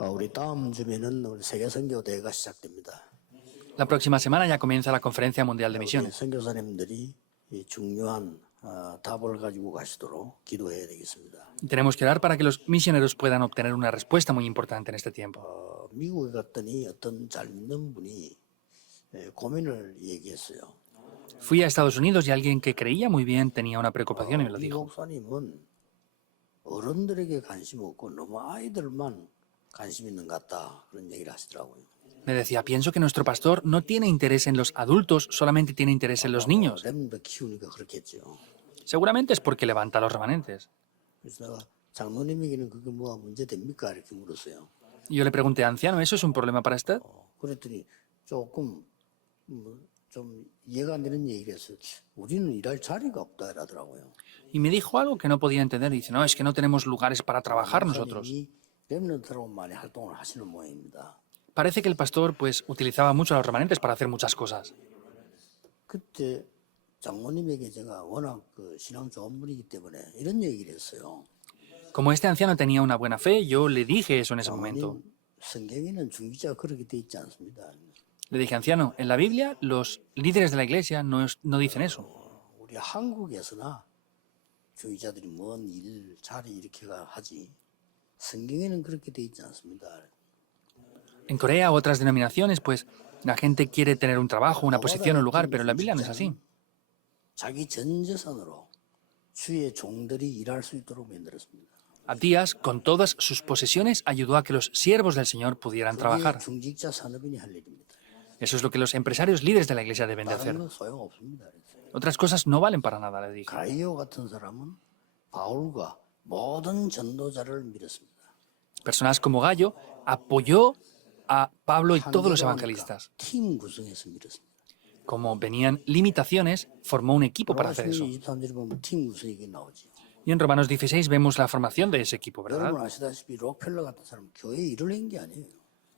우리 다음 주면은 우리 세계 선교 대회가 시작됩니다. La próxima semana ya comienza la Conferencia Mundial de 우리 Misiones. 선교사님들이 이 중요한 답을 가지고 가시도록 기도해야 되겠습니다. Y tenemos que orar para que los misioneros puedan obtener una respuesta muy importante en este tiempo. 미국에 갔더니 어떤 잘 믿는 분이 고민을 얘기했어요. Fui a Estados Unidos y alguien que creía muy bien tenía una preocupación y me lo 이 dijo. 목사님은 어른들에게 관심 없고 너무 아이들만 관심 있는 것 같다. 그런 얘기를 하시더라고요. Me decía, pienso que nuestro pastor no tiene interés en los adultos, solamente tiene interés en los niños. 렘더 키우니까 그렇겠죠. Seguramente es porque levanta a los remanentes. 그래서 내가 장로님에게는 그게 뭐가 문제 됩니까? 이렇게 물었어요. Y yo le pregunté, anciano, ¿eso es un problema para usted? 그랬더니 조금 좀 이해가 안 되는 얘기를 했어요. 우리는 일할 자리가 없다 이러더라고요. Y me dijo algo que no podía entender. Dice, no, es que no tenemos lugares para trabajar nosotros. 목사님이 렘넌트라고 많이 활동을 하시는 모양입니다. Parece que el pastor pues utilizaba mucho a los remanentes para hacer muchas cosas. 그때 장모님에게 제가 워낙 그 신앙 좋은 분이기 때문에 이런 얘기를 했어요. Como este anciano tenía una buena fe, yo le dije eso en ese momento. 성경에는 중기자가 그렇게 돼 있지 않습니다. Le dije, anciano, en la Biblia los líderes de la iglesia no dicen eso. 우리 한국에서나 중기자들이 뭔 일, 자리 이렇게가 하지. 성경에는 그렇게 돼 있지 않습니다. En Corea u otras denominaciones, pues la gente quiere tener un trabajo, una posición, un lugar, pero en la Biblia no es así. 자기 전 재산으로 주의 종들이 일할 수 있도록 만들었습니다. Abdías, con todas sus posesiones, ayudó a que los siervos del Señor pudieran trabajar. 그게 중직자 산업인이 할 일입니다. Eso es lo que los empresarios líderes de la iglesia deben de hacer. 다른 건 소용 없습니다. Otras cosas no valen para nada, le dije. 가이오 같은 사람은 바울과 모든 전도자를 믿었습니다. Personas como Gallo apoyó a Pablo y todos los evangelistas. 팀 구성해서 믿었습니다. Como venían limitaciones, formó un equipo para hacer eso. 23절에 보면 팀 구성이 나오죠. Y en Romanos 16 vemos la formación de ese equipo, ¿verdad? 여러분 아시다시피 록펠러 같은 사람 교회 일을 한 게 아니에요.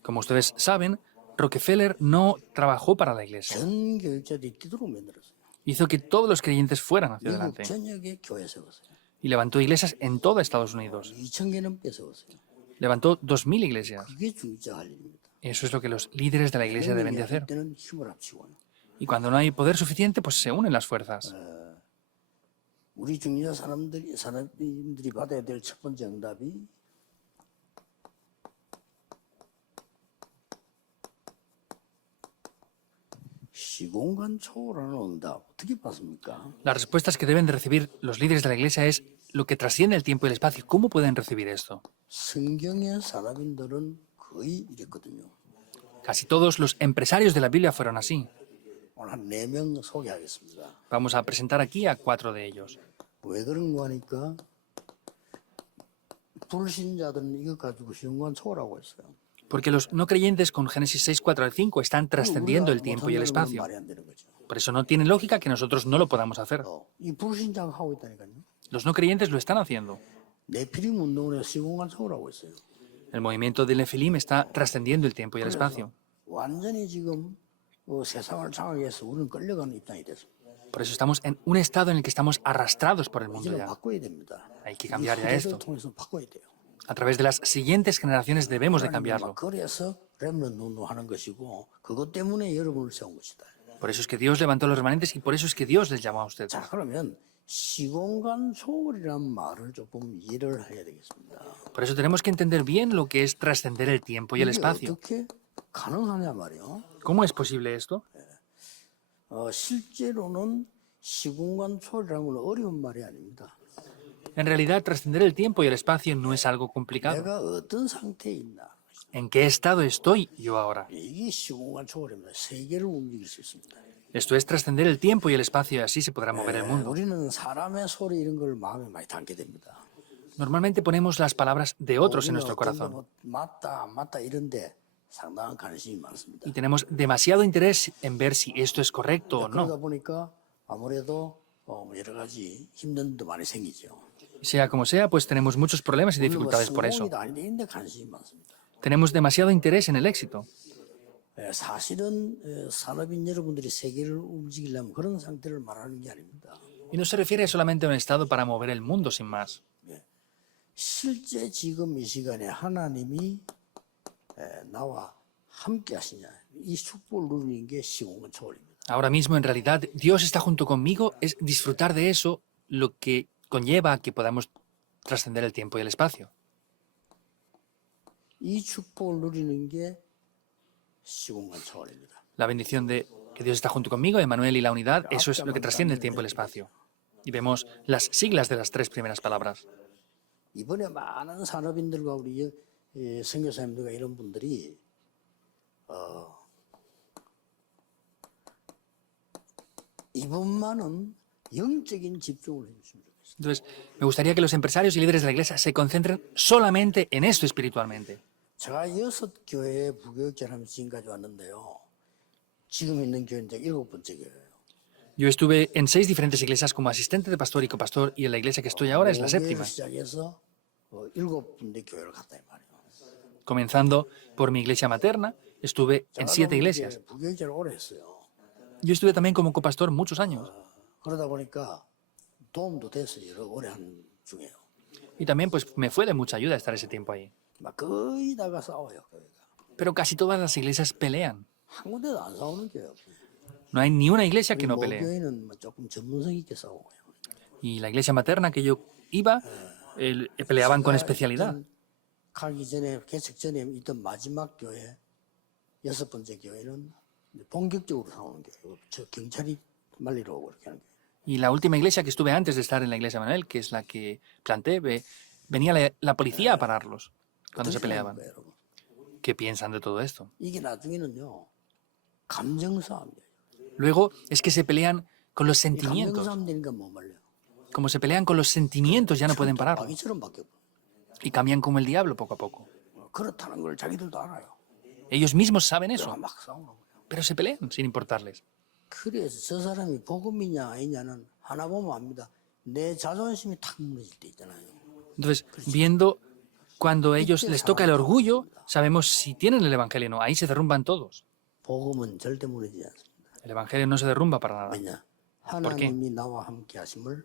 Como ustedes saben, Rockefeller no trabajó para la iglesia. 전 교육자들이 뛰도록 만들었어요. Hizo que todos los creyentes fueran hacia 미국 adelante. 전역에 교회 세웠어요. Y levantó iglesias en toda Estados Unidos. 2,000개는 뺏어왔어요. Levantó 2000 iglesias. 그게 중직자 할 일입니다. Eso es lo que los líderes de la iglesia deben de hacer. 때는 힘을 합치고요. Y cuando no hay poder suficiente, pues se unen las fuerzas. 우리 중직자 사람들이 받아야 될 첫 번째 응답이 시공간 초월하는 응답. 어떻게 받습니까? Las respuestas que deben de recibir los líderes de la iglesia es lo que trasciende el tiempo y el espacio. ¿Cómo pueden recibir esto? 성경의 산업인들은 거의 이랬거든요. Casi todos los empresarios de la Biblia fueron así. 오늘 한 4명 소개하겠습니다. Vamos a presentar aquí a 4 de ellos. 왜 그런 거 하니까 불신자들은 이거 가지고 시공간 초월하고 있어요. Porque los no creyentes con Génesis 6, 4 al 5 están trascendiendo el tiempo y el espacio. 말이 안 되는 거죠. Por eso no tiene lógica que nosotros no lo podamos hacer. 이 불신자가 하고 있다니까요. Los no creyentes lo están haciendo. 네피림 운동을 해서 시공간 초월하고 있어요. El movimiento del Nefilim está trascendiendo el tiempo y el espacio. 완전히 지금 세상을 장악해 해서 우리는 끌려가는 입장이 됐습니다. Por eso estamos en un estado en el que estamos arrastrados por el mundo 이제는 ya. 바꿔야 됩니다. Hay que cambiar ya 이 esto. 후대를 통해서 바꿔야 돼요. A través de las siguientes generaciones debemos de cambiarlo. 그래서 렘넌트 운동하는 것이고 그것 때문에 여러분을 세운 것이다. Por eso es que Dios levantó a los remanentes y por eso es que Dios les llamó a ustedes. 자, 그러면 시공간 초월이라는 말을 조금 이해를 해야 되겠습니다. Por eso tenemos que entender bien lo que es trascender el tiempo y el 이게 espacio. 어떻게 가능하냐 말이요. ¿Cómo es posible esto? 실제로는 시공간 초월이라는 건 어려운 말이 아닙니다. En realidad, trascender el tiempo y el espacio no es algo complicado. 내가 어떤 상태에 있나. ¿En qué estado estoy yo ahora? 이게 시공간 초월입니다. 세계를 움직일 수 있습니다. Esto es trascender el tiempo y el espacio y así se podrá mover el mundo. 우리는 사람의 소리 이런 걸 마음에 많이 담게 됩니다. Normalmente ponemos las palabras de otros en nuestro corazón 맞다 안 맞다 이런데 상당한 관심이 많습니다. y tenemos demasiado interés en ver si esto es correcto o 그러다 no. 보니까 아무래도 여러 가지 힘든 데 많이 생기죠. Sea como sea, pues tenemos muchos problemas y dificultades por eso. 성공이도 아닌데 이런데 관심이 많습니다. Tenemos demasiado interés en el éxito. 사실은 산업인 여러분들이 세계를 움직이려면 그런 상태를 말하는 게 아닙니다. Y no se refiere solamente a un estado para mover el mundo sin más. 실제 지금 이 시간에 하나님이 나와 함께 하시냐. 이 축복을 누리는 게 시공간 초월입니다. Ahora mismo, en realidad, Dios está junto conmigo, es disfrutar de eso lo que conlleva a que podamos trascender el tiempo y el espacio. 이 축복을 누리는 게 시공간 초월입니다. La bendición de que Dios está junto conmigo, Emmanuel y la unidad, eso es lo que trasciende el tiempo y el espacio. Y vemos las siglas de las tres primeras palabras. 이번에 많은 산업인들과 우리 선교사님들과 이런 분들이 이번만은 영적인 집중을 해주시면 좋겠습니다. Entonces, me gustaría que los empresarios y líderes de la iglesia se concentren solamente en esto espiritualmente. 제가 6교회 부교육자를 하면서 지금까지 왔는데요. 지금 있는 교회는 이제 7번째 교회예요. Yo estuve en 6 diferentes iglesias como asistente de pastor y copastor, y en la iglesia que estoy ahora es la 7ª. 시작해서 7군데 교회를 갔다 이 말이에요. Comenzando por mi iglesia materna, estuve en 7 iglesias. 부교육자를 오래 했어요. Yo estuve también como copastor muchos años. 그러다 보니까 도움도 돼서 여러 오래 한 중이에요. Y también pues me fue de mucha ayuda estar ese tiempo ahí. 막 거의 다가 싸워요, 교회가. Pero casi todas las iglesias pelean. 한 군데도 안 싸우는 교회 없어요. No hay ni una iglesia que no 모 pelee. 교회는 조금 전문성 있게 싸우고요. Y la iglesia materna que yo iba, peleaban con especialidad. 가기 전에 개척 전에 있던 마지막 교회 6번째 교회는 본격적으로 싸우는 교회. 저 경찰이 말리러 오고 이렇게 하는 교회. Y la última iglesia que estuve antes de estar en la iglesia Manuel, que es la que planté, venía la policía a pararlos cuando se peleaban. 거예요, 여러분. ¿Qué piensan de todo esto? 이게 나중에는요 감정 싸움이에요. Luego es que se pelean con los 이 감정 sentimientos. 싸움 되니까 못 말려요. Como se pelean con los sentimientos ya no pueden pararlo. 마귀처럼 바뀌어. Y cambian como el diablo poco a poco. 그렇다는 걸 자기들도 알아요. Ellos mismos saben 그래서 eso, 막 싸우는 거예요. pero se pelean sin importarles. 그래서 저 사람이 복음이냐 아니냐는 하나 보면 압니다. 내 자존심이 탁 무너질 때 있잖아요. Entonces, viendo cuando ellos les toca el orgullo, sabemos si tienen el evangelio o no. Ahí se derrumban todos. 복음은 절대 무너지지 않습니다. El evangelio no se derrumba para nada. 왜냐? 하나님이 나와 함께 하심을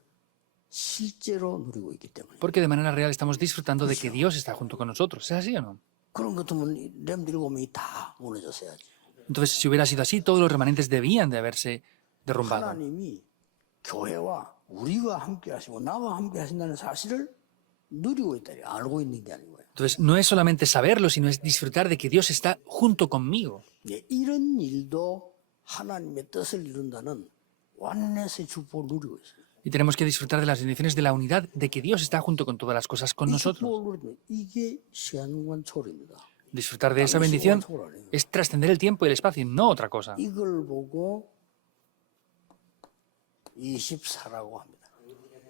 실제로 누리고 있기 때문에. Porque de manera real estamos disfrutando de que Dios está junto con nosotros. ¿Es así o no? 그런 것 같으면 렘들 7명이 다 무너졌어야지. Entonces, si hubiera sido así, todos los remanentes debían de haberse derrumbado. 하나님이 교회와 우리가 함께 하시고 나와 함께 하신다는 사실을 누리고 있다. 알고 있는 게 아니고요. Entonces, no es solamente saberlo, sino es disfrutar de que Dios está junto conmigo. 예, 이런 일도 하나님의 뜻을 이룬다는 완넷의 축복을 누리고 있어요. Y tenemos que disfrutar de las bendiciones de la unidad, de que Dios está junto con todas las cosas con 이 nosotros. 축복을 누리면 이게 시간관 초월입니다. Disfrutar de esa bendición es trascender el tiempo y el espacio, no otra cosa. 이걸 보고 24라고 합니다.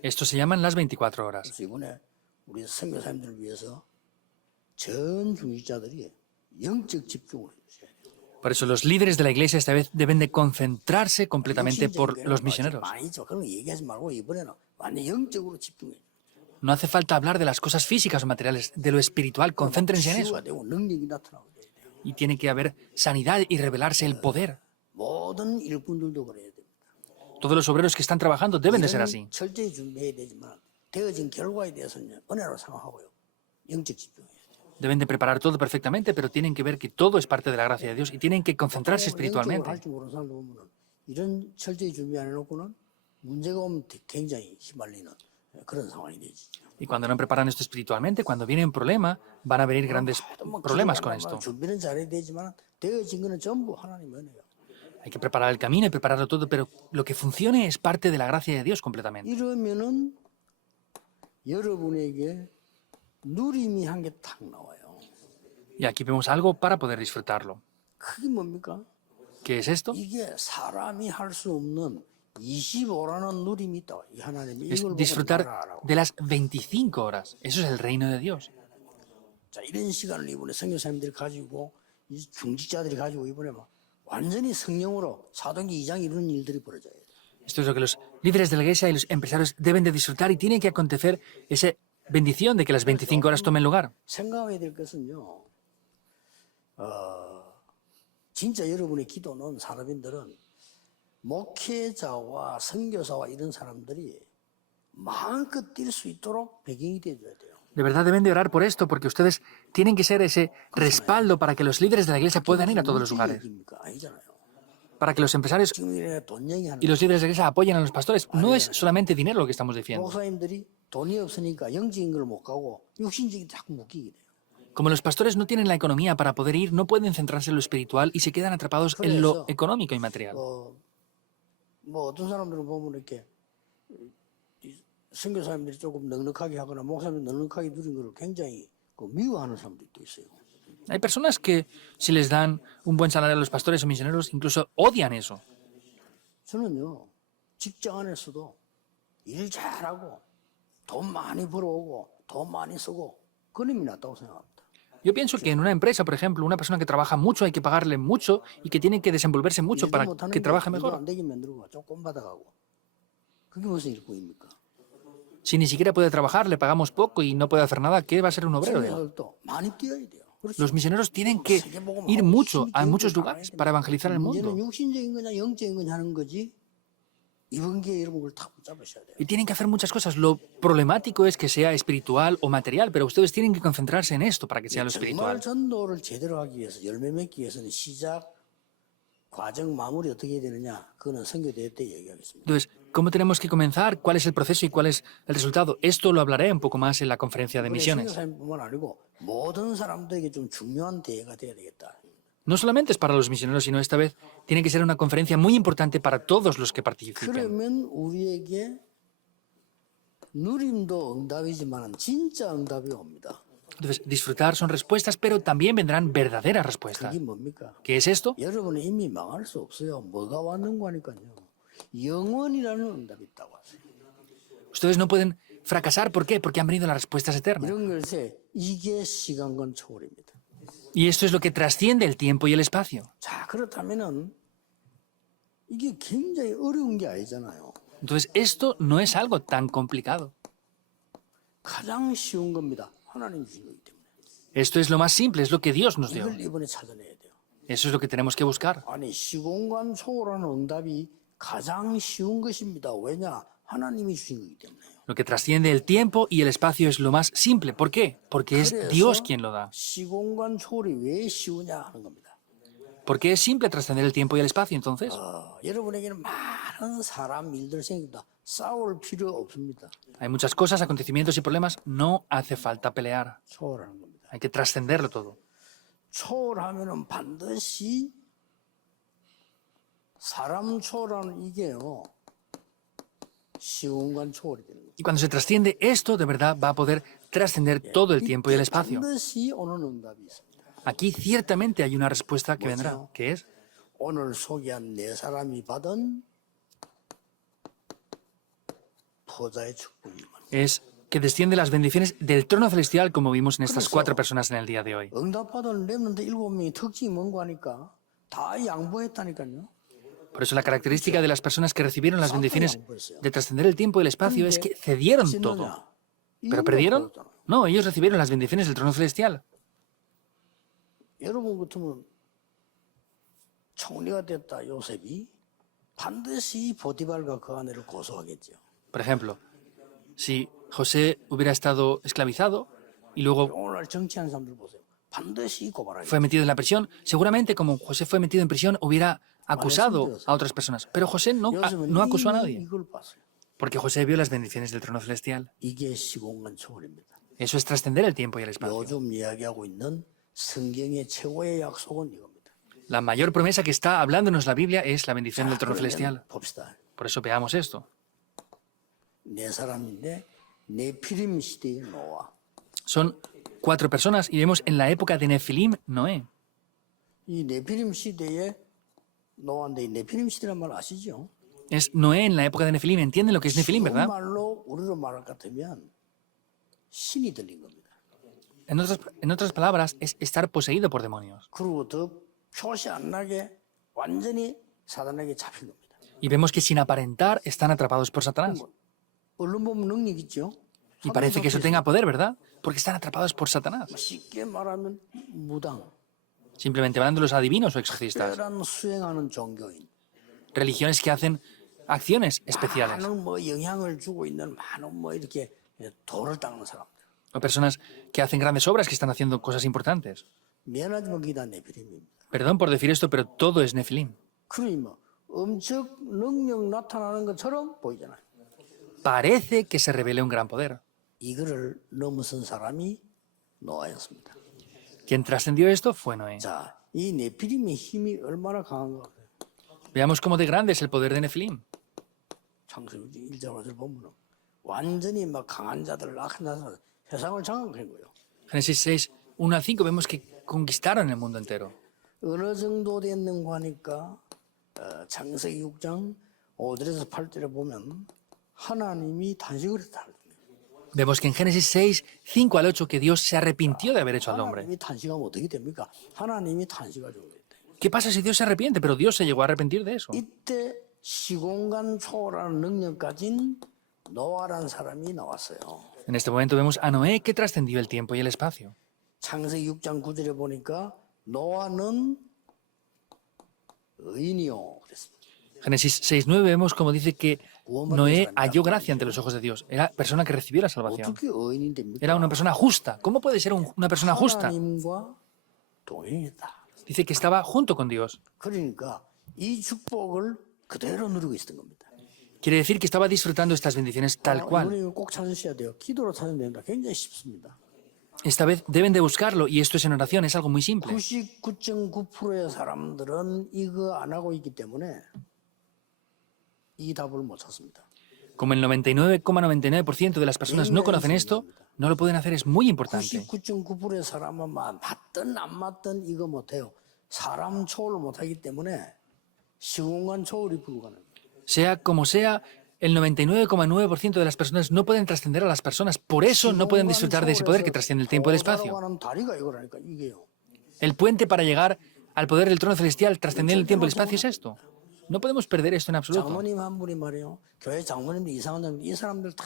Esto se llaman las 24 horas. 그래서 이번에 우리 선교사님들을 위해서 전 중직자들이 영적 집중을 해주셔야 돼요. Por eso los líderes de la iglesia esta vez deben de concentrarse completamente por los misioneros. 많이 있죠. 그런 거 얘기하지 말고 이번에는 완전 영적으로 집중해. No hace falta hablar de las cosas físicas o materiales, de lo espiritual, concéntrense en eso. 치유가 되고 능력이 나타나고 돼야 돼요. Y tiene que haber sanidad y revelarse el poder. 모든 일꾼들도 그래야 됩니다. Todos los obreros que están trabajando deben de ser así. 철저히 준비해야 되지만 되어진 결과에 대해서는 은혜로 생각하고요. 영적 집중해야 돼요. Deben de preparar todo perfectamente, pero tienen que ver que todo es parte de la gracia de Dios y tienen que concentrarse 영적으로 espiritualmente. 할 줄 모르는 사람들 보면은 이런 철저히 준비 안 해놓고는 문제가 오면 굉장히 휘말리는 그런 상황이 되지. Y cuando no preparan esto espiritualmente, cuando viene un problema, van a venir grandes problemas con esto. 준비는 잘해야 되지만 되어진 거는 전부 하나님 은혜예요. Hay que preparar el camino y prepararlo todo, pero lo que funcione es parte de la gracia de Dios completamente. 이러면은 여러분에게 누림이 한 개 탁 나와요. Y aquí vemos algo para poder disfrutarlo. 그게 뭡니까? ¿Qué es esto? 이게 사람이 할 수 없는 25라는 누림이 있다. 이 하나님이 Es 이걸 보고 disfrutar 나라라고. de las 25 horas. Eso es el reino de Dios. 자, 이런 시간을 이번에 선교사님들이 가지고 이 중직자들이 가지고 이번에 막 완전히 성령으로 사도행전 2장 이루는 일들이 벌어져야 돼요. Esto es lo que los líderes de la iglesia y los empresarios deben de disfrutar y tiene que acontecer esa bendición de que las 25 horas tomen lugar. 생각해야 될 것은요. 진짜 여러분의 기도는 산업인들은 목회자와 선교사와 이런 사람들이 마음껏 뛸 수 있도록 배경이 돼줘야 돼요. De verdad deben de orar por esto, porque ustedes tienen que ser ese respaldo para que los líderes de la iglesia puedan ir a todos los lugares, 아니잖아요. para que los empresarios 지금 이래 돈 얘기하는 y los líderes de la iglesia apoyen a los pastores. No es solamente dinero lo que estamos diciendo. 목사님들이 돈이 없으니까 영적인 걸 못 가고 육신적인 자꾸 묶이게 돼요. Como los pastores no tienen la economía para poder ir, no pueden centrarse en lo espiritual y se quedan atrapados en lo económico y material. 뭐 어떤 사람들은 보면 이렇게 이 선교사님들이 조금 넉넉하게 하거나 목사님이 넉넉하게 누린 걸 굉장히 미워하는 사람도 또 있어요. Hay personas que si les dan un buen salario a los pastores o misioneros, incluso odian eso. 저는요 직장 안에서도 일 잘하고 돈 많이 벌어오고 돈 많이 쓰고 그놈이 낫다고 생각합니다. Yo pienso que en una empresa, por ejemplo, una persona que trabaja mucho hay que pagarle mucho y que tiene que desenvolverse mucho 일도 para 못하는 que 게 trabaje 일도 mejor. 안 되게 만들고 조금 받아가고 그게 무슨 일꾼입니까? Si ni siquiera puede trabajar, le pagamos poco y no puede hacer nada, ¿qué va a ser un obrero de él? 선교사들도 많이 뛰어야 돼요. 그렇죠? Los misioneros tienen que ir mucho a muchos lugares para evangelizar el mundo. 문제는 육신적인 거냐 영적인 거냐 하는 거지 이번 기회에 여러분 그걸 다 붙잡으셔야 돼요. Y tienen que hacer muchas cosas. Lo problemático es que sea espiritual o material, pero ustedes tienen que concentrarse en esto para que sea lo 정말 espiritual. 전도를 제대로 하기 위해서 열매 맺기 위해서는 시작, 과정, 마무리 어떻게 해야 되느냐 그거는 선교대회 때 얘기하겠습니다. Entonces, ¿cómo tenemos que comenzar? ¿Cuál es el proceso y cuál es el resultado? Esto lo hablaré un poco más en la conferencia de misiones. 선교사님뿐만 아니고 모든 사람들에게 좀 중요한 대회가 돼야 되겠다. No solamente es para los misioneros, sino esta vez tiene que ser una conferencia muy importante para todos los que participen. 그러면 우리에게 누림도 응답이지만 진짜 응답이 옵니다. Entonces, disfrutar son respuestas, pero también vendrán verdaderas respuestas. 그게 뭡니까? ¿Qué es esto? 여러분은 이미 망할 수 없어요. 뭐가 왔는 거니까요. 영원이라는 응답이 있다고 하세요. Ustedes no pueden fracasar. ¿Por qué? Porque han venido las respuestas eternas. 이런 것에 이게 시간권 초월입니다. Y esto es lo que trasciende el tiempo y el espacio. 자, 그렇다면은 이게 굉장히 어려운 게 아니잖아요. Entonces, esto no es algo tan complicado. 가장 쉬운 겁니다. 하나님 주신 거기 때문에. Esto es lo más simple, es lo que Dios nos dio. 이걸 이번에 찾아내야 돼요. Eso es lo que tenemos que buscar. 아니, 시공간 초월하는 응답이 가장 쉬운 것입니다. 왜냐? 하나님이 주신 거기 때문에요. Lo que trasciende el tiempo y el espacio es lo más simple. ¿Por qué? Porque es Dios quien lo da. 시공간 초월이 왜 쉬우냐 하는 겁니다. ¿Por qué es simple trascender el tiempo y el espacio entonces? 여러분에게는 많은 사람 일들 생깁니다. 싸울 필요 없습니다. Hay muchas cosas, acontecimientos y problemas. No hace falta pelear. 초월하는 겁니다. Hay que trascenderlo todo. 초월하면은 반드시 사람 초월하는 이게요. 시공간 초월이 되는 거죠. Y cuando se trasciende esto, de verdad va a poder trascender todo el tiempo y el espacio. 반드시 오는 응답이 있습니다. Aquí ciertamente hay una respuesta que vendrá, que es 오늘 소개한 네 사람이 받은 보좌의 축복이만. es que desciende las bendiciones del trono celestial, como vimos en estas 4 personas en el día de hoy. 응답받은 렘넌트 7명이 특징이 뭔가 하니까 다 양보했다니까요. Por eso la característica de las personas que recibieron las bendiciones de trascender el tiempo y el espacio es que cedieron todo. ¿Pero perdieron? No, ellos recibieron las bendiciones del trono celestial. 여러분 같으면 총리가 됐다 요셉이 반드시 보디발과 그 아내를 고소하겠죠. Por ejemplo, si José hubiera estado esclavizado y luego 오늘 정치하는 사람들 보세요. 반드시 고발하겠죠. fue metido en la prisión, seguramente como José fue metido en prisión hubiera acusado a otras personas. Pero José no acusó a nadie, 이걸 봤어요. porque José vio las bendiciones del trono celestial. 이게 시공간 초월입니다. Eso es trascender el tiempo y el espacio. 요즘 이야기하고 있는 성경의 최고의 약속은 이겁니다. La mayor promesa que está hablándonos la Biblia es la bendición del trono celestial. 봅시다. Por eso veamos esto. 네 사람인데 네피림 시대의 노아. Son 4 personas y vemos en la época de Nefilim, Noé. 이 네피림 시대에 노아인데 이 네피림 시대란 말 아시죠? Es Noé en la época de Nefilim. ¿Entienden lo que es Nefilim, verdad? 말로 우리로 말할 것 같으면 신이 들린 겁니다. En otras palabras, es estar poseído por demonios. 그리고 더 표시 안 나게 완전히 사단에게 잡힌 겁니다. Y vemos que sin aparentar están atrapados por Satanás. 얼른 보면 능력 있죠? Y parece que eso tenga poder, ¿verdad? Porque están atrapados por Satanás. 쉽게 말하면 무당, Simplemente hablando de los adivinos o exorcistas. 특별한 수행하는 종교인, Religiones que hacen acciones especiales. 많은 뭐 영향을 주고 있는 많은 뭐 이렇게 돌을 닦는 사람들. O personas que hacen grandes obras, que están haciendo cosas importantes. 미안하지만 그게 다 네피림입니다. Perdón por decir esto, pero todo es Nefilim. 그러니 뭐 엄청 능력 나타나는 것처럼 보이잖아요. Parece que se revela un gran poder. 이거를 넘어선 사람이 노아였습니다. Quien trascendió esto fue Noé. 자, 이 네피림의 힘이 얼마나 강한가. Veamos cómo de grande es el poder de Nefilim. 창세기 1장 5절 보면 완전히 막 강한 자들, 악한 자들 세상을 장악한 거예요. Génesis 6, 1 al 5 vemos que conquistaron el mundo entero. 어느 정도 됐는가 하니까 창세기 6장 5절에서 8절에 보면 하나님이 단식을 했다. Vemos que en Génesis 6, 5 al 8 que Dios se arrepintió de haber hecho al hombre. 하나님이 단식하면 어떻게 됩니까? 하나님이 단식하죠. ¿Qué pasa si Dios se arrepiente? Pero Dios se llegó a arrepentir de eso. 이때 시공간 초월하는 능력 가진 노아라는 사람이 나왔어요. En este momento vemos a Noé que trascendió el tiempo y el espacio. 창세기 6장 9절에 보니까 노아는 의인이요 그랬습니다. Génesis 6.9 vemos como dice que Noé halló gracia ante los ojos de Dios. Era persona que recibió la salvación. 어떻게 의인이 됩니까? Era una persona justa. ¿Cómo puede ser una persona justa? 하나님과 동행했다. Dice que estaba junto con Dios. 그러니까 이 축복을 그대로 누리고 있었던 겁니다. Quiere decir que estaba disfrutando estas bendiciones tal cual. 이번에 꼭 찾으셔야 돼요. 기도로 찾으면 됩니다. 굉장히 쉽습니다. Esta vez deben de buscarlo y esto es en oración, es algo muy simple. 99.9%의 사람들은 이거 안 하고 있기 때문에 이 답을 못 찾습니다. Como el 99,99% de las personas no conocen esto, no lo pueden hacer, es muy importante. 99.9%의 사람은 맞든 안 맞든 이거 못해요. 사람 초월을 못하기 때문에 시공간 초월이 불가능합니다. Sea como sea, el 99,9% de las personas no pueden trascender a las personas. Por eso no pueden disfrutar de ese poder que trasciende el tiempo y el espacio. 다리가 이거라니까 이게요. El puente para llegar al poder del trono celestial, trascender el tiempo y el espacio, es esto. No podemos perder esto en absoluto. 장모님 한 분이 말이에요. 교회 장모님들 이상한 사람들 이 사람들 다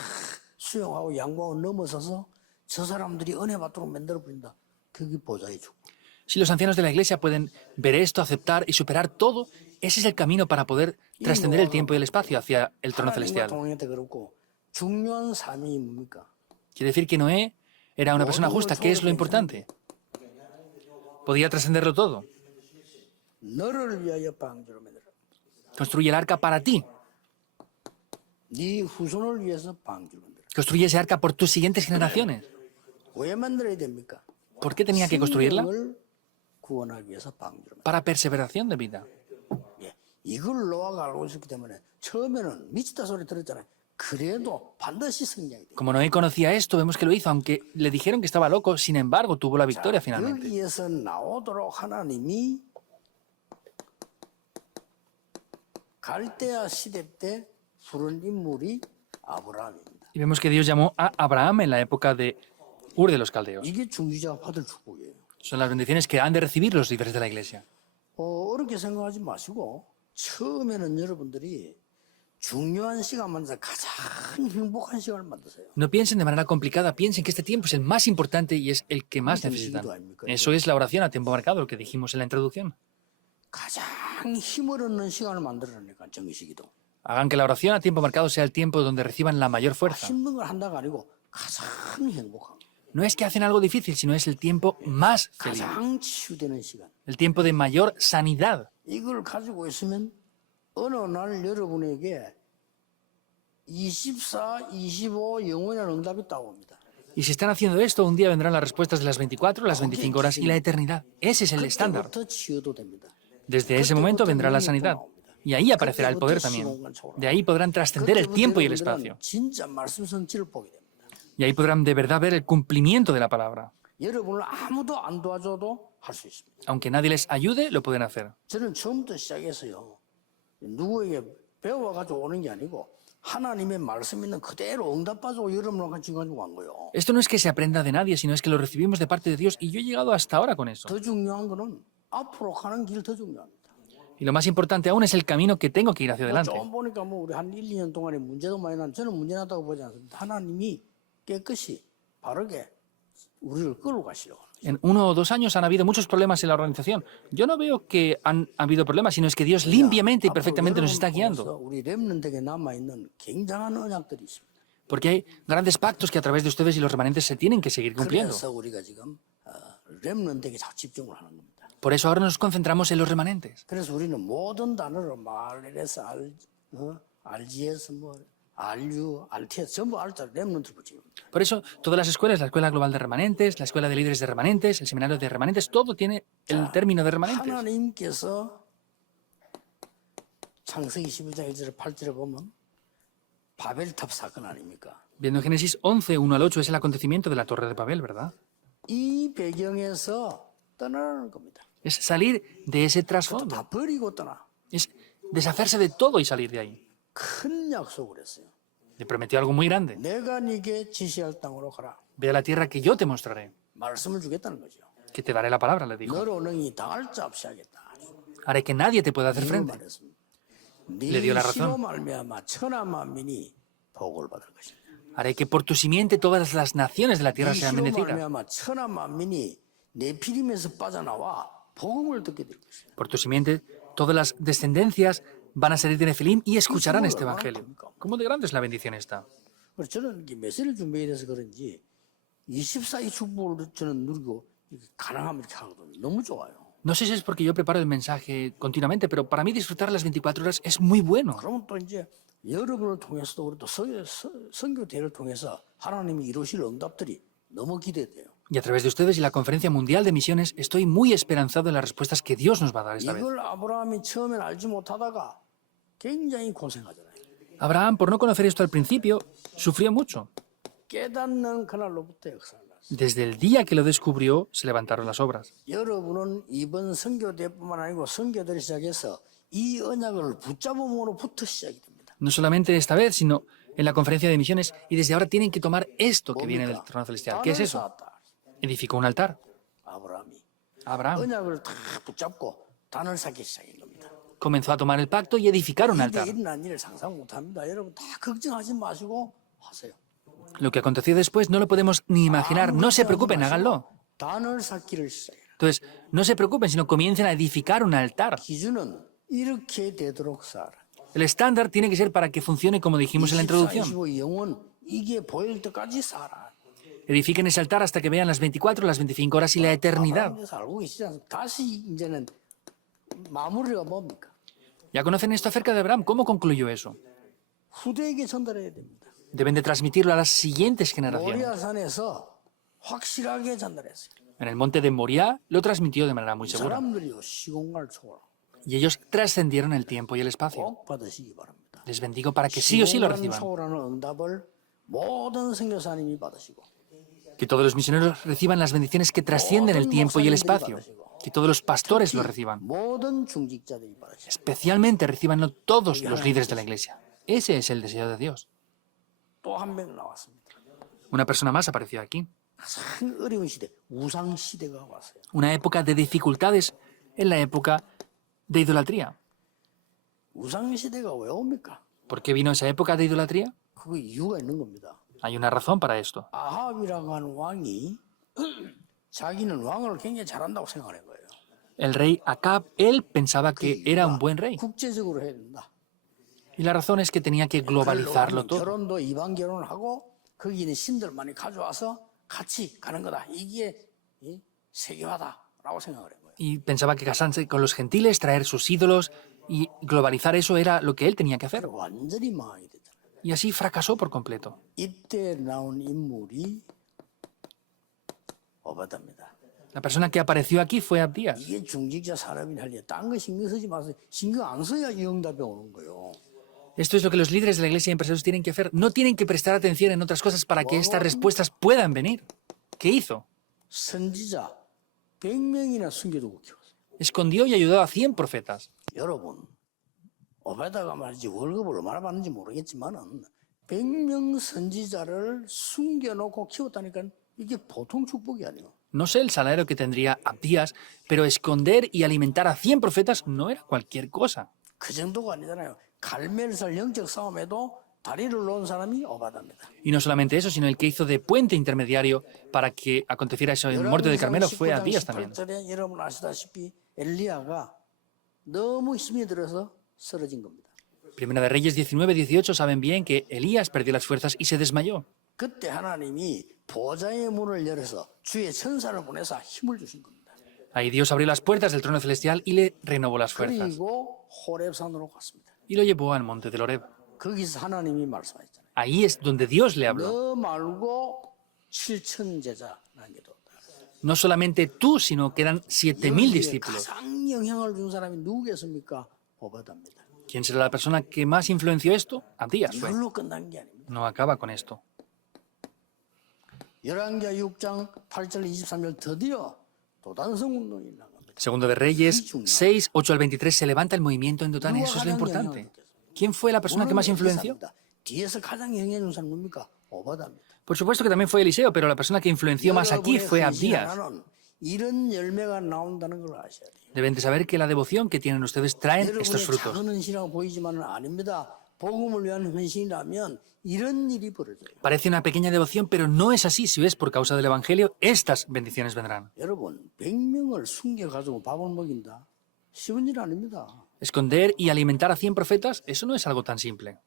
수용하고 양보하고 넘어서서 저 사람들이 은혜 받도록 만들어 버린다. 그게 보좌의 축복. Si los ancianos de la iglesia pueden ver esto, aceptar y superar todo, ese es el camino para poder trascender el tiempo y el espacio hacia el trono celestial. 동행한테 그렇고 중요한 삶이 뭡니까? Quiere decir que Noé era una persona justa. ¿Qué es lo importante? Podía trascenderlo todo. 너를 위하여 방주로 만들어. Construye el arca para ti. 네 후손을 위해서 방주로 만들어. Construye ese arca por tus siguientes generaciones. 왜 만들어야 됩니까? ¿Por qué tenía que construirla? 생명을 구원하기 위해서 방주로 만들어. Para perseveración de vida. 예, 이걸 노아가 알고 있었기 때문에 처음에는 미치다 소리 들었잖아요. 그래도 반드시 성장이 돼. Como Noé conocía esto, vemos que lo hizo, aunque le dijeron que estaba loco, sin embargo, tuvo la victoria finalmente. 여기에서 나오도록 하나님이 갈대아 시대 때 부른 인물이 아브라함입니다. Y vemos que Dios llamó a Abraham en la época de Ur de los Caldeos. 이게 중지자가 받을 축복이에요. Son las bendiciones que han de recibir los líderes de la iglesia. 어렵게 생각하지 마시고 처음에는 여러분들이 중요한 시간만 돼서 가장 행복한 시간을 만드세요. No piensen de manera complicada, piensen que este tiempo es el más importante y es el que más necesitan. Eso es la oración a tiempo marcado, lo que dijimos en la introducción. 가장 힘을 얻는 시간을 만들어내니까 정시기도. Hagan que la oración a tiempo marcado sea el tiempo donde reciban la mayor fuerza. 힘든 걸 한다가 아니고 가장 행복한, No es que hacen algo difícil, sino es el tiempo más feliz, 가장 치유되는 시간. el tiempo de mayor sanidad. 이걸 가지고 있으면 어느 날 여러분에게 24, 25 영원한 응답이 있다고 합니다. Y si están haciendo esto, un día vendrán las respuestas de las 24, las 25 horas y la eternidad. Ese es el estándar. 그때부터 치유도 됩니다. Desde ese momento vendrá la sanidad. Y ahí aparecerá el poder también. De ahí podrán trascender el tiempo y el espacio. 진짜 말씀 성취를 보게 됩니다. Y ahí podrán de verdad ver el cumplimiento de la palabra. 여러분을 아무도 안 도와줘도 할 수 있습니다. Aunque nadie les ayude, lo pueden hacer. 저는 처음부터 시작해서요. 누구에게 배워가지고 오는 게 아니고 하나님의 말씀 있는 그대로 응답받고 여러분과 같이 가지고 간 거예요. Esto no es que se aprenda de nadie, sino es que lo recibimos de parte de Dios. Y yo he llegado hasta ahora con eso. 더 중요한 거는 앞으로 가는 길 더 중요합니다. Y lo más importante aún es el camino que tengo que ir hacia adelante. 좀 보니까 우리 한 1, 2년 동안에 문제도 많이 난 저는 문제 났다고 보지 않습니다. 하나님이 깨끗이 바르게 우리를 끌고 가시려고. En 1 o 2 años han habido muchos problemas en la organización. Yo no veo que han habido problemas, sino es que Dios limpiamente y perfectamente nos está guiando. 우리 렘넌트에게 남아 있는 굉장한 언약들이 있습니다. Porque hay grandes pactos que a través de ustedes y los remanentes se tienen que seguir cumpliendo. 그래서 우리가 지금 렘넌트에게 자꾸 집중을 하는 겁니다. Por eso ahora nos concentramos en los remanentes. 그래서 우리는 모든 단어를 RLS, RGS, RU, RTS 전부 R자 렘넌트를 붙이는 겁니다. Por eso todas las escuelas, la Escuela Global de Remanentes, la Escuela de Líderes de Remanentes, el Seminario de Remanentes, todo tiene el término de remanentes. 하나님께서 창세기 12장 1절 8절에 보면 바벨탑 사건 아닙니까? Viendo Génesis 11, 1 al 8 es el acontecimiento de la Torre de Babel, ¿verdad? 이 배경에서 떠나는 겁니다. Es salir de ese 또 trasfondo. 다 버리고 떠나. Es deshacerse de todo y salir de ahí. 큰 약속을 했어요. Le prometió algo muy grande. 내가 네게 지시할 땅으로 가라. Ve a la tierra que yo te mostraré, 말씀을 주겠다는 거죠. que te daré la palabra, le dijo. 너로 능히 당할 자 없이 하겠다. Haré que nadie te pueda hacer 이걸 frente. 말했습니다. Le dio la 네 razón. 씨로 말미암아 천하 만민이 복을 받을 것이다. Haré que por tu simiente todas las naciones de la tierra 네 sean 씨로 bendecidas. 말미암아 천하 만민이 네피림에서 빠져나와 복음을 듣게 될 것이다. Por tu simiente todas las descendencias van a salir de Nefilim y escucharán este evangelio. ¿Cómo de grande es la bendición esta? 그래서 저는 이게 메시지를 준비해 돼서 그런지 24이 축복을 저는 누리고 이렇게 가능하면 이렇게 하거든요. 너무 좋아요. No sé si es porque yo preparo el mensaje continuamente, pero para mí disfrutar las 24 horas es muy bueno. 그러면 또 이제 여러분을 통해서도 우리 또 선교 대회를 통해서 하나님이 이루실 응답들이 너무 기대돼요. Y a través de ustedes y la Conferencia Mundial de Misiones estoy muy esperanzado en las respuestas que Dios nos va a dar esta vez. 이걸 아브라함이 처음엔 알지 못하다가 굉장히 고생하잖아요. Abraham, por no conocer esto al principio, sufrió mucho. 깨닫는 그날로부터 역사를 났어요. Desde el día que lo descubrió, se levantaron las obras. 여러분은 이번 선교 대회뿐만 아니고 선교대를 시작해서 이 언약을 붙잡음으로부터 시작이 됩니다. No solamente esta vez, sino en la Conferencia de Misiones, y desde ahora tienen que tomar esto que viene del 뭡니까? trono celestial. ¿Qué es eso? 쌓았다. Edificó un altar. 아브라함이 Abraham 언약을 다 붙잡고 단을 쌓기 시작한 겁니다. comenzó a tomar el pacto y edificar un 이게 altar. 일어난 일을 상상 못합니다. 여러분 다 걱정하지 마시고 하세요. Lo que aconteció después no lo podemos ni imaginar. No se preocupen, háganlo. 단을 쌓기를 시작해요. Entonces, no se preocupen, sino comiencen a edificar un altar. 기준은 이렇게 되도록 살아. El estándar tiene que ser para que funcione como dijimos en la 24, introducción. 25 영원 이게 보일 때까지 살아. Edifiquen ese altar hasta que vean las 24, las 25 horas y la eternidad. 아브라함에서 알고 계시지 않습니까? 다시 이제는 마무리가 뭡니까? Ya conocen esto acerca de Abraham. ¿Cómo concluyó eso? 후대에게 전달해야 됩니다. Deben de transmitirlo a las siguientes generaciones. 모리아산에서 확실하게 전달했어요. En el monte de Moriah lo transmitió de manera muy segura. 사람들이요 시공간을 초월하고 Y ellos trascendieron el tiempo y el espacio. 꼭 받으시기 바랍니다. Les bendigo para que sí o sí lo 시공간 reciban. 초월하는 응답을 모든 선교사님이 받으시고 Que todos los misioneros reciban las bendiciones que trascienden el tiempo y el espacio. Que todos los pastores lo reciban. 모든 중직자들이 받으시고 Especialmente recibanlo todos los líderes de la iglesia. Ese es el deseo de Dios. 또 한 명 나왔습니다. Una persona más apareció aquí. 참 어려운 시대, 우상 시대가 왔어요. Una época de dificultades en la época de idolatría. 우상 시대가 왜 옵니까? ¿Por qué vino esa época de idolatría? 그 이유가 있는 겁니다. Hay una razón para esto. 아합이라고 하는 왕이 자기는 왕을 굉장히 잘한다고 생각하는 거예요. El rey Acab, él pensaba que era un buen rey. 국제적으로 해야 된다. Y la razón es que tenía que globalizarlo todo. 결혼도 이방 결혼을 하고 거기 있는 신들 많이 가져와서 같이 가는 거다. 이게 세계화다라고 생각을 한 거예요. Y pensaba que casarse con los gentiles, traer sus ídolos y globalizar eso era lo que él tenía que hacer. 완전히 망하게 됐잖아요. Y así fracasó por completo. 이때 나온 인물이 오바다입니다. La persona que apareció aquí fue Abdías. 이게 중직자 사람이 할 일. 딴 거 신경 쓰지 마세요. 신경 안 써야 이 응답이 오는 거예요. Esto es lo que los líderes de la iglesia y empresarios tienen que hacer. No tienen que prestar atención en otras cosas para que estas respuestas puedan venir. ¿Qué hizo? 선지자 100명이나 숨겨두고 키웠어요. Escondió y ayudó a 100 profetas. 여러분, 오베다가 말이지 월급을 얼마나 받는지 모르겠지만은 100명 선지자를 숨겨놓고 키웠다니까 이게 보통 축복이 아니에요. No sé el salario que tendría Abdías, pero esconder y alimentar a 100 profetas no era cualquier cosa. 그 정도가 아니잖아요. 갈멜살 영적 싸움에도 다리를 놓은 사람이 오바다입니다. Y no solamente eso, sino el que hizo de puente intermediario para que aconteciera eso en el muerte del Carmelo fue Abdías también. 18절에 여러분 아시다시피 엘리야가 너무 힘이 들어서 쓰러진 겁니다. Primera de Reyes 19-18 saben bien que Elías perdió las fuerzas y se desmayó. 그때 하나님이 보좌의 문을 열어서 주의 천사를 보내서 힘을 주신 겁니다. Ahí Dios abrió las puertas del trono celestial y le renovó las fuerzas. 그리고 호렙산으로 갔습니다. Y lo llevó al monte del Horeb. 거기서 하나님이 말씀하셨잖아요. Ahí es donde Dios le habló. 너 말고 7천 제자 남겨뒀다. No solamente tú, sino que eran 7.000 discípulos. 가장 영향을 준 사람이 누구겠습니까? 오바다입니다. ¿Quién será la persona que más influenció esto? Abdías fue. 이걸로 끝난 게 아닙니다. No acaba con esto. 열왕기하 6장 8절 23절 드디어 도단성 운동이 나갑니다. Segundo de Reyes 6, 8 al 23 se levanta el movimiento en Dotán y eso es lo importante. ¿Quién fue la persona que más influenció? 뒤에서 가장 영향 준 사람 뭡니까? 오바다입니다. Por supuesto que también fue Eliseo, pero la persona que influenció más aquí fue Abdías. 이런 열매가 나온다는 걸 아셔야 돼요. Deben de saber que la devoción que tienen ustedes traen estos 여러분의 frutos. 작은 헌신이라고 보이지만은 아닙니다. 복음을 위한 헌신이라면 이런 일이 벌어져요. Parece una pequeña devoción, pero no es así. Si ves, por causa del Evangelio, estas bendiciones vendrán. 여러분, 100명을 숨겨가지고 밥을 먹인다. 쉬운 일 아닙니다. Esconder y alimentar a 100 profetas, eso no es algo tan simple.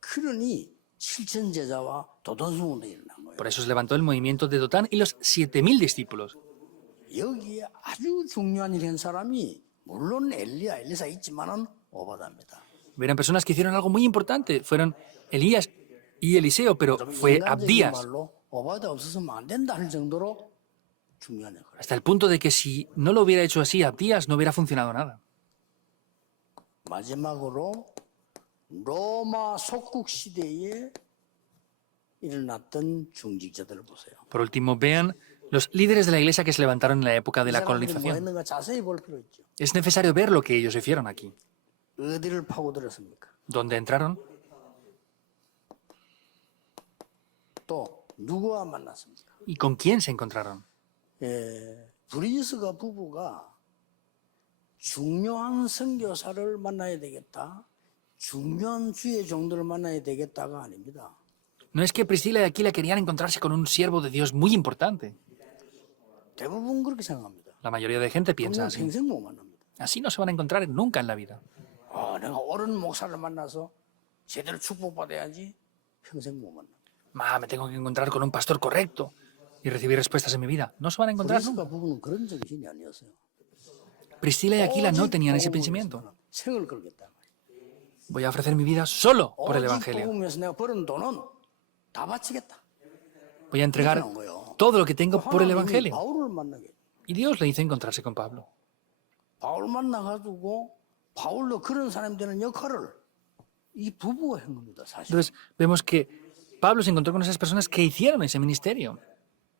그러니 7천 제자와 도돈승운동이 일어난 거예요. Por eso se levantó el movimiento de Dotán y los 7.000 discípulos. 여기에 아주 중요한 일을 한 사람이 물론 엘리야, 엘리사 있지만은 오바다입니다. Hubieron personas que hicieron algo muy importante. Fueron Elías y Eliseo, pero fue 인간적인 Abdías. 말로 오바다 없었으면 안 된다 할 정도로 중요한 역할. Hasta el punto de que si no lo hubiera hecho así, Abdías no hubiera funcionado nada. 마지막으로 로마 속국 시대에 일어났던 중직자들을 보세요. Por último, vean los líderes de la iglesia que se levantaron en la época de 이 la 사람들이 뭐 colonización. 했는가 자세히 볼 필요 있죠. Es necesario ver lo que ellos hicieron aquí. 어디를 파고들었습니까? ¿Dónde entraron? 또 누구와 만났습니까? ¿Y con quién se encontraron? 브리스가 부부가 중요한 선교사를 만나야 되겠다. 중요한 주의 종들을 만나야 되겠다가 아닙니다. No es que Priscila y Aquila querían encontrarse con un siervo de Dios muy importante. 대부분 그렇게 생각합니다. La mayoría de gente piensa 그냥 así. 평생 못 만납니다. Así no se van a encontrar nunca en la vida. 내가 옳은 목사를 만나서 제대로 축복받아야지 평생 못 만납니다. Me tengo que encontrar con un pastor correcto y recibir respuestas en mi vida. No se van a encontrar nunca. 브리스가 부부는 그런 정신이 아니었어요. Priscila y Aquila no tenían ese pensamiento. 생을 걸겠다. Voy a ofrecer mi vida solo por el 오직 Evangelio. 복음에서 내가 버는 돈은 다 바치겠다. Voy a entregar 그런 거예요. todo lo que tengo por el 하나님이 Evangelio. 바울을 만나게. Y Dios le hizo encontrarse con Pablo. 바울 만나가지고 바울도 그런 사람이 되는 역할을 이 부부가 한 겁니다. 사실. Entonces vemos que Pablo se encontró con esas personas que hicieron ese ministerio.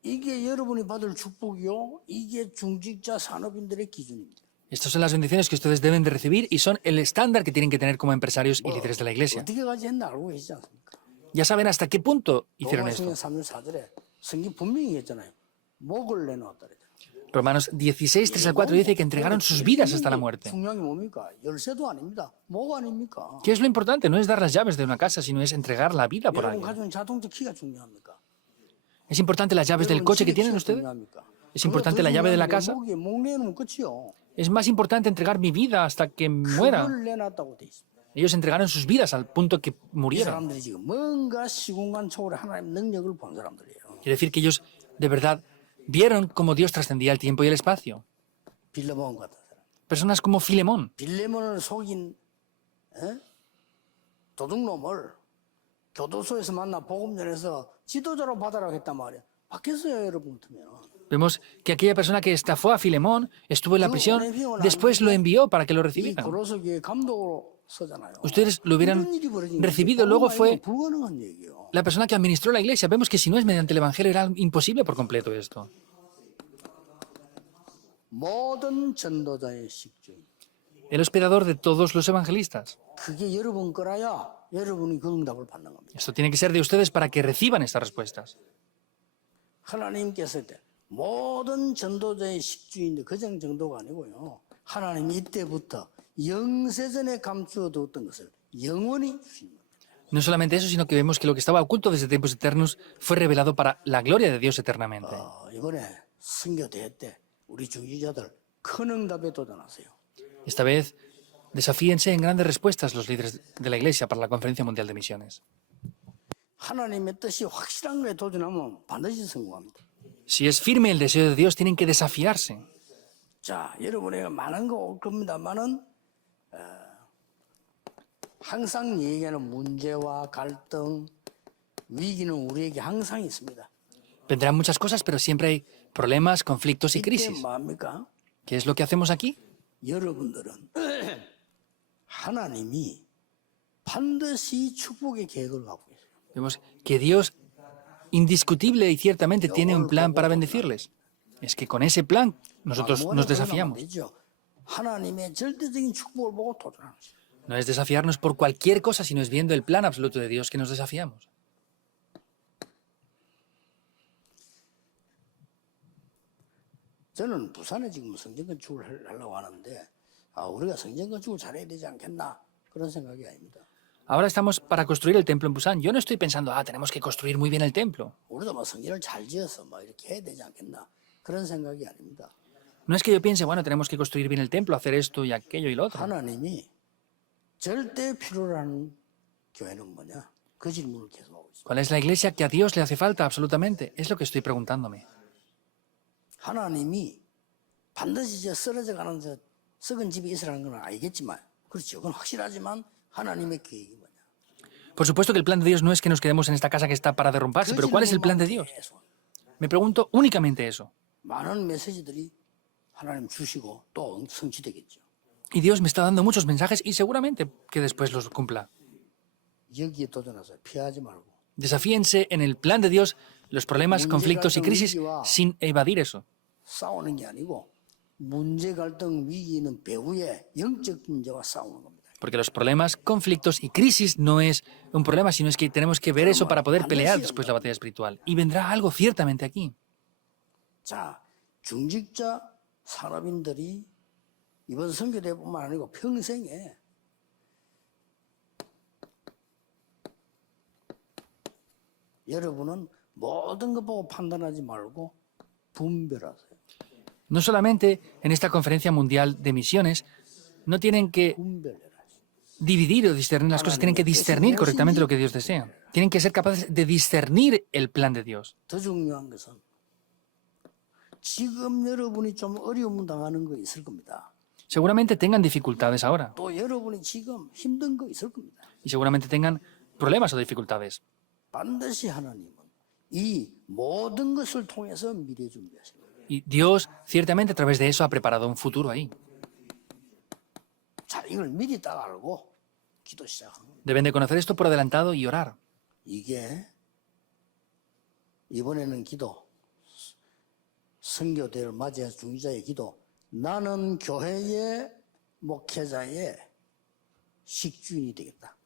이게 여러분이 받을 축복이요. 이게 중직자 산업인들의 기준입니다. Estas son las bendiciones que ustedes deben de recibir y son el estándar que tienen que tener como empresarios y líderes de la iglesia. 어떻게까지 했나 알고 계시지 않습니까? Ya saben hasta qué punto hicieron esto. 로마서 3절 4절에 성경 분명히 했잖아요. 목을 내놓았다 그랬잖아요. Romanos 16, 3 al 4 dice que entregaron sus vidas hasta la muerte. 중요한 게 뭡니까? 열쇠도 아닙니다. 목 아닙니까? ¿Qué es lo importante? No es dar las llaves de una casa, sino es entregar la vida por 여러분 alguien. 가진 자동차 키가 중요합니까? ¿Es importante las llaves del coche que tienen ustedes? ¿Es importante la llave de la casa? 목에 목 내놓으면 끝이요. Es más importante entregar mi vida hasta que muera. 그걸 내놨다고 돼 있습니다. Ellos entregaron sus vidas al punto que 이 murieron. 사람들이 지금 뭔가 시공간 초월의 하나님 능력을 본 사람들이에요. Quiere decir que ellos de verdad vieron cómo Dios trascendía el tiempo y el espacio. 빌레몬 같은 사람. Personas como Filemón, 빌레몬을 속인 도둑놈을 교도소에서 만나 복음전에서 지도자로 받아라고 했단 말이에요. 받겠어요, 여러분 같으면. vemos que aquella persona que estafó a Filemón estuvo en la prisión, después lo envió para que lo 이 recibiera. 고로서 교회 감독으로 서잖아요. Ustedes lo hubieran 이런 일이 벌어지니까 recibido, luego fue 불가능한 얘기예요. la persona que administró la iglesia. Vemos que si no es mediante el Evangelio era imposible por completo esto. 모든 전도자의 식주인. El hospedador de todos los evangelistas. 그게 여러분 거라야 여러분이 그 응답을 받는 겁니다. Esto tiene que ser de ustedes para que reciban estas respuestas. 하나님께서 때 모든 전도자의 식주인데 그정 정도가 아니고요. 하나님이 이때부터 영세전에 감추어 두었던 것을 영원히 주신 겁니다. No solamente eso, sino que vemos que lo que estaba oculto desde tiempos eternos fue revelado para la gloria de Dios eternamente. 이번에 선교대회 때 우리 중지자들 큰 응답에 도전하세요. Esta vez, Desafíense en grandes respuestas los líderes de la Iglesia para la Conferencia Mundial de Misiones. 하나님의 뜻이 확실한 거에 도전하면 반드시 성공합니다. Si es firme el deseo de Dios, tienen que desafiarse. 자, 여러분에게 많은 거 올 겁니다만은 항상 얘기하는 문제와 갈등, 위기는 우리에게 항상 있습니다. Vendrán muchas cosas, pero siempre hay problemas, conflictos y 이때 crisis. 뭡니까? ¿Qué es lo que hacemos aquí? 여러분들은 하나님이 반드시 축복의 계획을 갖고 있어요. Vemos que Dios, indiscutible y ciertamente, tiene un plan para bendecirles. Es que con ese plan nosotros nos desafiamos. 되죠. 하나님의 절대적인 축복을 보고 도전하는 거죠. No es desafiarnos por cualquier cosa, sino es viendo el plan absoluto de Dios que nos desafiamos. 저는 부산에 지금 성전 건축을 하려고 하는데 우리가 성전 건축을 잘해야 되지 않겠나 그런 생각이 아닙니다. Ahora estamos para construir el templo en Busan. Yo no estoy pensando, tenemos que construir muy bien el templo. 우리도 뭐 성전을 잘 지어서 뭐 이렇게 해야 되지 않겠나 그런 생각이 아닙니다. No es que yo piense, bueno, tenemos que construir bien el templo, hacer esto y aquello y lo otro. 하나님이 절대 필요로 하는 교회는 뭐냐? 그 질문을 계속 하고 있습니다. ¿Cuál es la iglesia que a Dios le hace falta absolutamente? Es lo que estoy preguntándome. 하나님이 반드시 저 쓰러져 가는 저 썩은 집이 있으라는 건 알겠지만 그렇죠. 그건 확실하지만 하나님의 계획이 뭐냐? Por supuesto que el plan de Dios no es que nos quedemos en esta casa que está para derrumbarse, pero ¿cuál es el plan de Dios? Me pregunto únicamente eso. 많은 메시지들이 하나님 주시고 또 성취되겠죠. Y Dios me está dando muchos mensajes y seguramente que después los cumpla. 여기에 도전해서 피하지 말고 Desafíense en el plan de Dios los problemas, conflictos y crisis sin evadir eso. 싸우는 게 아니고 문제 갈등 위기는 배후에 영적 문제와 싸우는 겁니다. Porque los problemas, conflictos y crisis no es un problema, sino es que tenemos que ver eso para poder pelear después la batalla espiritual. Y vendrá algo ciertamente aquí. 자, 중직자 산업인들이 이번 선교대뿐만 아니고 평생에 여러분은 모든 것 보고 판단하지 말고 분별하세요. No solamente en esta conferencia mundial de misiones, no tienen que 분별해라. dividir o discernir las cosas, tienen que discernir correctamente lo que Dios desea. Tienen que ser capaces de discernir el plan de Dios. 더 중요한 것은 지금 여러분이 좀 어려움 당하는 거 있을 겁니다. Seguramente tengan dificultades ahora 또 여러분이 지금 힘든 거 있을 겁니다. y seguramente tengan problemas o dificultades. 반드시 하나님은 이 모든 것을 통해서 미래 준비하십니다. Y Dios, ciertamente, a través de eso ha preparado un futuro ahí. 자, 이걸 미리 딱 알고 기도 시작하는 겁니다. Deben de conocer esto por adelantado y orar. 이게 이번에는 기도, 선교대를 맞이한 중지자의 기도, 나는 교회의 목회자의 식주인이 되겠다.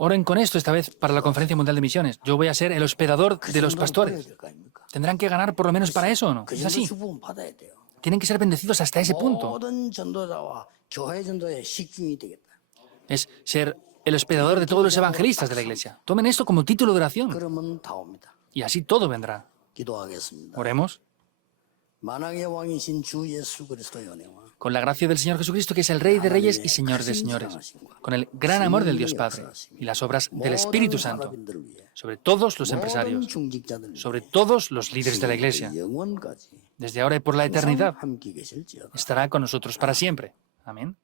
Oren con esto esta vez para la Conferencia Mundial de Misiones. Yo voy a ser el hospedador de los pastores. ¿Tendrán que ganar por lo menos para eso o no? 그 Es 정도 así. 축복은 받아야 돼요. Tienen que ser bendecidos hasta ese punto. 모든 전도자와 교회 전도의 식주인이 되겠다. Es ser el hospedador de todos los evangelistas de la iglesia. Tomen esto como título de oración. 그러면 다 옵니다. Y así todo vendrá. 기도하겠습니다. Oremos. 만왕의 왕이신 주 예수 그리스도의 은혜와 Con la gracia del Señor Jesucristo, que es el Rey de Reyes y Señor de Señores. Con el gran amor del Dios Padre y las obras del Espíritu Santo. 산업인들을 위해 Sobre todos los 모든 empresarios. 중직자들 Sobre todos los líderes de la iglesia. 영원까지 Desde ahora y por la eternidad. 함께 계실지어다. Estará con nosotros para siempre. Amén.